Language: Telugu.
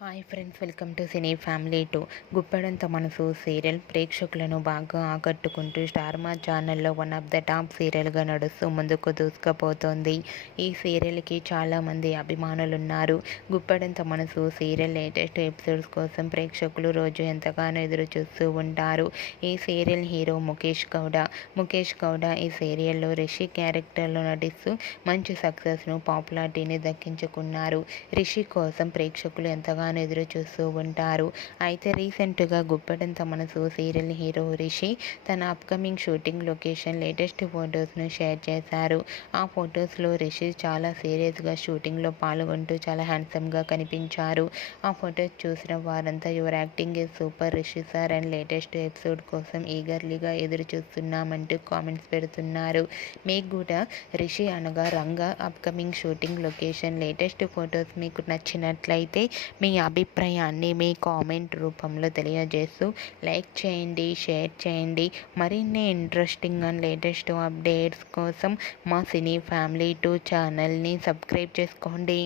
Hi friends, welcome to cine family 2. Guppedantha మనసు సీరియల్ ప్రేక్షకులను బాగా ఆకట్టుకుంటూ స్టార్ మా ఛానల్లో వన్ ఆఫ్ ద టాప్ సీరియల్గా నడుస్తూ ముందుకు దూసుకుపోతోంది. ఈ సీరియల్కి చాలామంది అభిమానులున్నారు. గుప్పెడంత మనసు సీరియల్ లేటెస్ట్ ఎపిసోడ్స్ కోసం ప్రేక్షకులు రోజు ఎంతగానో ఎదురు చూస్తూ ఉంటారు. ఈ సీరియల్ హీరో ముఖేష్ గౌడ ఈ సీరియల్లో రిషి క్యారెక్టర్లో నటిస్తూ మంచి సక్సెస్ను పాపులారిటీని దక్కించుకున్నారు. రిషి కోసం ప్రేక్షకులు ఎంతగానో ఎదురు చూస్తూ ఉంటారు. అయితే రీసెంట్గా గుప్పెడంత మనసు సీరియల్ హీరో రిషి తన అప్కమింగ్ షూటింగ్ లొకేషన్ లేటెస్ట్ ఫొటోస్ను షేర్ చేశారు. ఆ ఫొటోస్లో రిషి చాలా సీరియస్గా షూటింగ్లో పాల్గొంటూ చాలా హ్యాండ్సమ్గా కనిపించారు. ఆ ఫొటోస్ చూసిన వారంతా your acting is super Rishi sir and latest episode కోసం ఈగర్లీగా ఎదురు చూస్తున్నామంటూ కామెంట్స్ పెడుతున్నారు. మీకు కూడా రిషి అనగా Ranga upcoming shooting location latest photos మీకు నచ్చినట్లయితే మీ అభిప్రాయాన్ని మీ కామెంట్ రూపంలో తెలియజేస్తూ లైక్ చేయండి, షేర్ చేయండి. మరిన్ని ఇంట్రెస్టింగ్ అండ్ లేటెస్ట్ అప్డేట్స్ కోసం మా సినీ ఫ్యామిలీ 2 ఛానల్ని సబ్స్క్రైబ్ చేసుకోండి.